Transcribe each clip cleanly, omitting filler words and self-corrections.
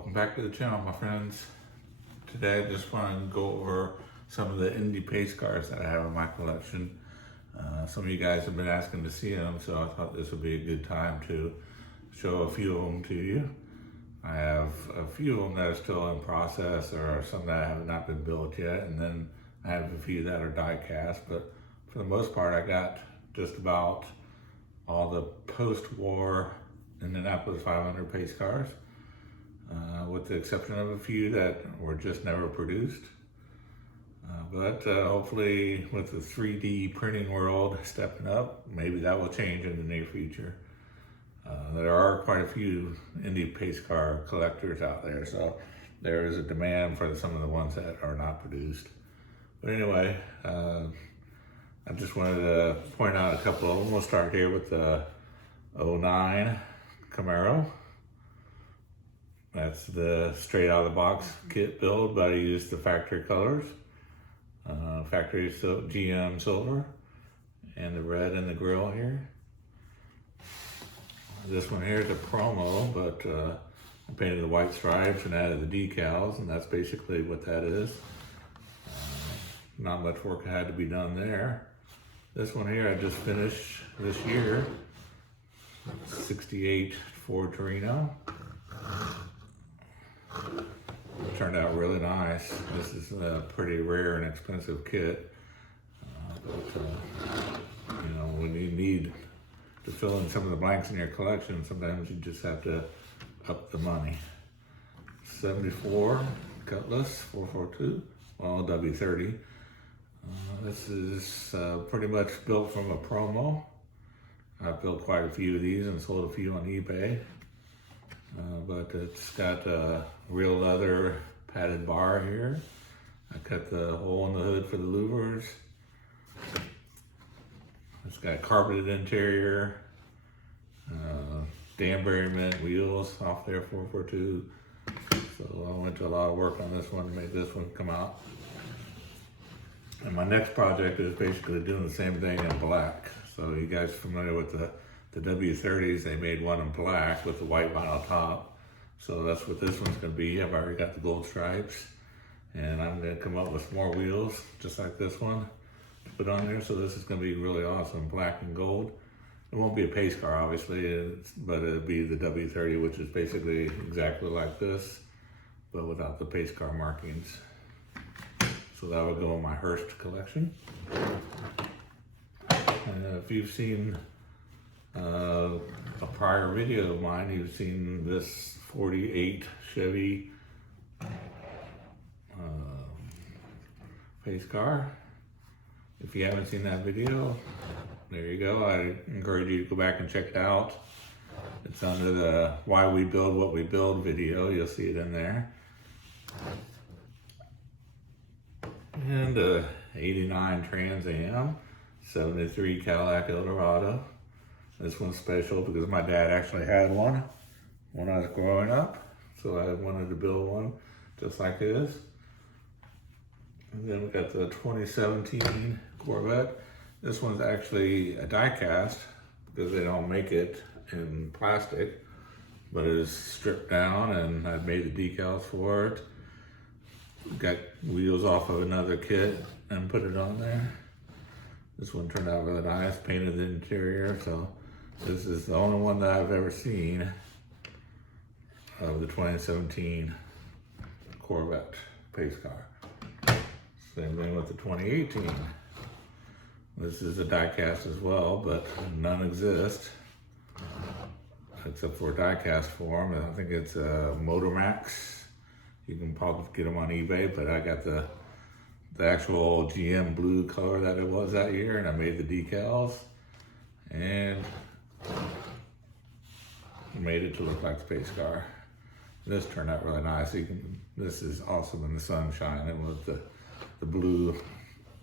Welcome back to the channel, my friends. Today I just want to go over some of the Indy Pace cars that I have in my collection. Some of you guys have been asking to see them, so I thought this would be a good time to show a few of them to you. I have a few of them that are still in process, or some that have not been built yet, and then I have a few that are die cast, but for the most part I got just about all the post-war Indianapolis 500 pace cars, with the exception of a few that were just never produced. But hopefully with the 3D printing world stepping up, maybe that will change in the near future. There are quite a few Indy Pace car collectors out there, so there is a demand for some of the ones that are not produced. But anyway, I just wanted to point out a couple of them. We'll start here with the 09 Camaro. That's the straight out of the box kit build, but I used the factory colors. Factory GM silver and the red in the grill here. This one here is a promo, but I painted the white stripes and added the decals, and that's basically what that is. Not much work had to be done there. This one here I just finished this year. 68 Ford Torino. It turned out really nice. This is a pretty rare and expensive kit. You know, when you need to fill in some of the blanks in your collection, sometimes you just have to up the money. 74 Cutlass 442, well, W30. This is pretty much built from a promo. I've built quite a few of these and sold a few on eBay. But it's got a real leather padded bar here. I cut the hole in the hood for the louvers. It's got carpeted interior, Danbury mint wheels off there, 442. So I went to a lot of work on this one to make this one come out. And my next project is basically doing the same thing in black. So you guys familiar with the W30s, they made one in black with the white vinyl top. So that's what this one's gonna be. I've already got the gold stripes, and I'm gonna come up with more wheels, just like this one, to put on there. So this is gonna be really awesome, black and gold. It won't be a pace car, obviously, but it'll be the W30, which is basically exactly like this, but without the pace car markings. So that would go in my Hearst collection. And if you've seen a prior video of mine, you've seen this 48 Chevy pace car. If you haven't seen that video, there you go. I encourage you to go back and check it out. It's under the Why We Build What We Build video. You'll see it in there. And a 89 Trans Am, 73 Cadillac Eldorado. This one's special because my dad actually had one when I was growing up, so I wanted to build one just like his. And then we got the 2017 Corvette. This one's actually a die cast because they don't make it in plastic, but it is stripped down, and I made the decals for it. Got wheels off of another kit and put it on there. This one turned out really nice, painted the interior, so this is the only one that I've ever seen of the 2017 Corvette pace car. Same thing with the 2018. This is a die cast as well, but none exist except for die cast form. I think it's a Motor Max. You can probably get them on eBay, but I got the actual GM blue color that it was that year, and I made the decals and made it to look like the pace car. This turned out really nice. This is awesome in the sunshine, and with the blue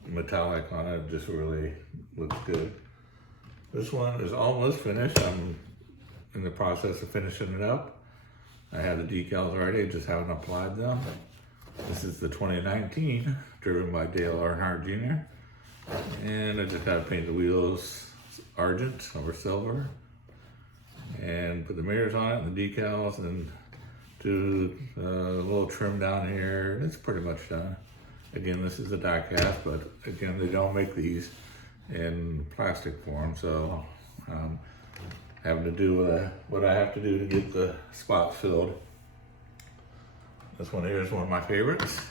metallic on it, just really looks good. This one is almost finished. I'm in the process of finishing it up. I have the decals already, I just haven't applied them. This is the 2019, driven by Dale Earnhardt Jr. And I just had to paint the wheels argent or silver, and put the mirrors on it and the decals, and do a little trim down here. It's pretty much done. Again, this is a die cast, but again, they don't make these in plastic form, so having to do what I have to do to get the spot filled. This one here is one of my favorites.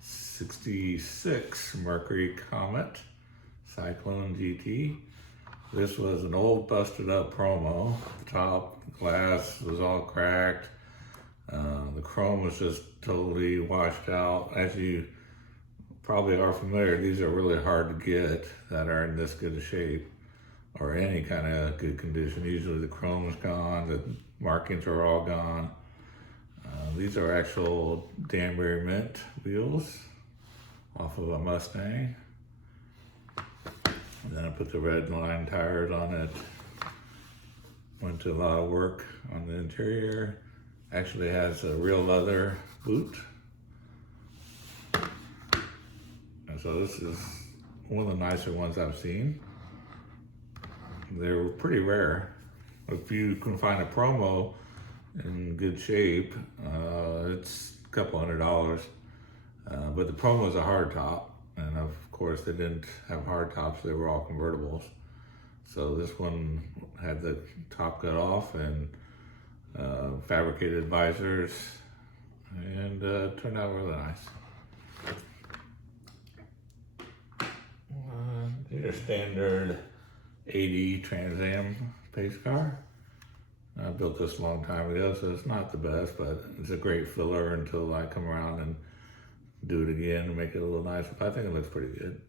66 Mercury Comet Cyclone GT. This was an old busted up promo. The top glass was all cracked. The chrome was just totally washed out. As you probably are familiar, these are really hard to get that are in this good a shape or any kind of good condition. Usually the chrome is gone, the markings are all gone. These are actual Danbury Mint wheels off of a Mustang. And then I put the red line tires on it. Went to a lot of work on the interior. Actually has a real leather boot. And so this is one of the nicer ones I've seen. They're pretty rare. If you can find a promo in good shape, it's a couple $100. But the promo is a hard top, and of course they didn't have hard tops, they were all convertibles. So this one had the top cut off and fabricated visors, and turned out really nice. Your standard 80 Trans Am pace car. I built this a long time ago, so it's not the best, but it's a great filler until I come around and do it again and make it a little nicer. I think it looks pretty good.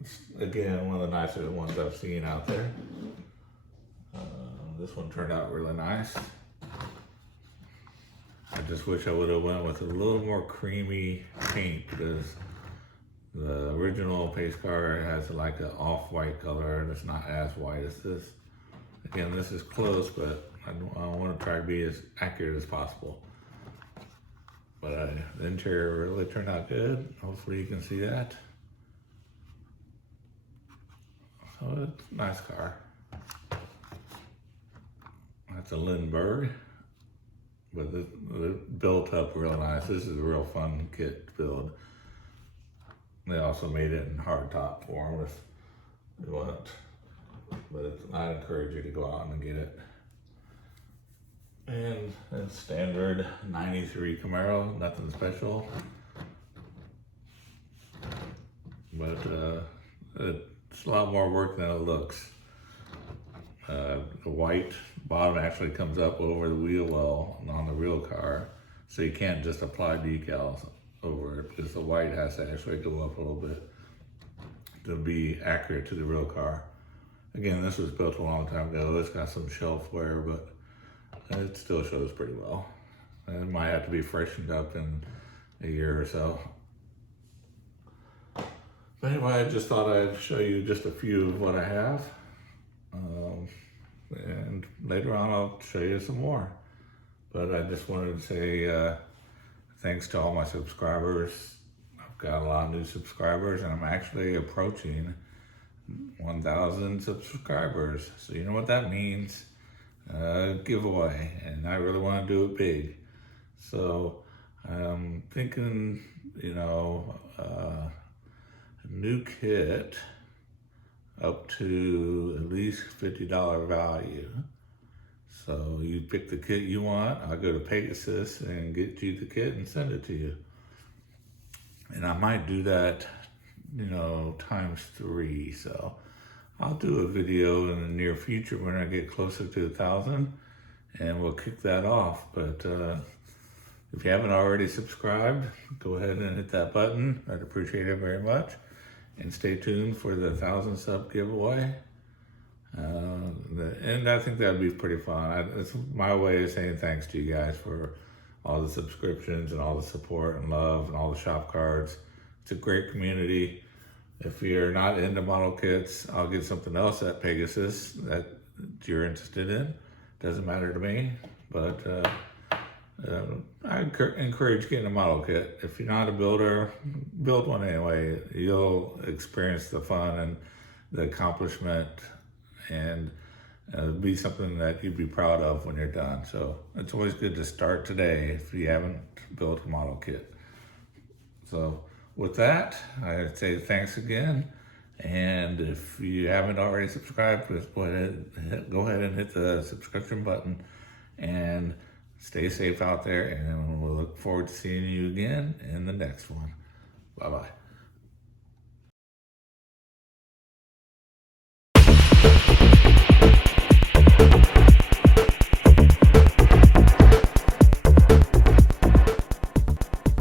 It's, again, one of the nicer ones I've seen out there. This one turned out really nice. I just wish I would have went with a little more creamy paint, because the original pace car has like an off-white color and it's not as white as this. Again, this is close, but I want to try to be as accurate as possible. But the interior really turned out good. Hopefully you can see that. So it's a nice car. That's a Lindbergh, but it built up real nice. This is a real fun kit to build. They also made it in hard top form if you want, but I encourage you to go out and get it. And it's standard 93 Camaro, nothing special. But it's a lot more work than it looks. The white bottom actually comes up over the wheel well on the real car, so you can't just apply decals over it, because the white has to actually go up a little bit to be accurate to the real car. Again, this was built a long time ago. It's got some shelf wear, but it still shows pretty well. It might have to be freshened up in a year or so. But anyway, I just thought I'd show you just a few of what I have. And later on I'll show you some more. But I just wanted to say thanks to all my subscribers. I've got a lot of new subscribers, and I'm actually approaching 1,000 subscribers. So you know what that means. Giveaway, and I really want to do it big. So I'm thinking, a new kit up to at least $50 value. So you pick the kit you want. I'll go to Pegasus and get you the kit and send it to you. And I might do that, times 3. So I'll do a video in the near future when I get closer to 1,000, and we'll kick that off. But if you haven't already subscribed, go ahead and hit that button. I'd appreciate it very much. And stay tuned for the 1,000 sub giveaway. And I think that'd be pretty fun. It's my way of saying thanks to you guys for all the subscriptions and all the support and love and all the shop cards. It's a great community. If you're not into model kits, I'll get something else at Pegasus that you're interested in. Doesn't matter to me, but I encourage getting a model kit. If you're not a builder, build one anyway. You'll experience the fun and the accomplishment, and It'll be something that you'd be proud of when you're done. So it's always good to start today if you haven't built a model kit. So with that, I'd say thanks again. And if you haven't already subscribed, just go ahead and hit the subscription button, and stay safe out there. And we'll look forward to seeing you again in the next one. Bye-bye.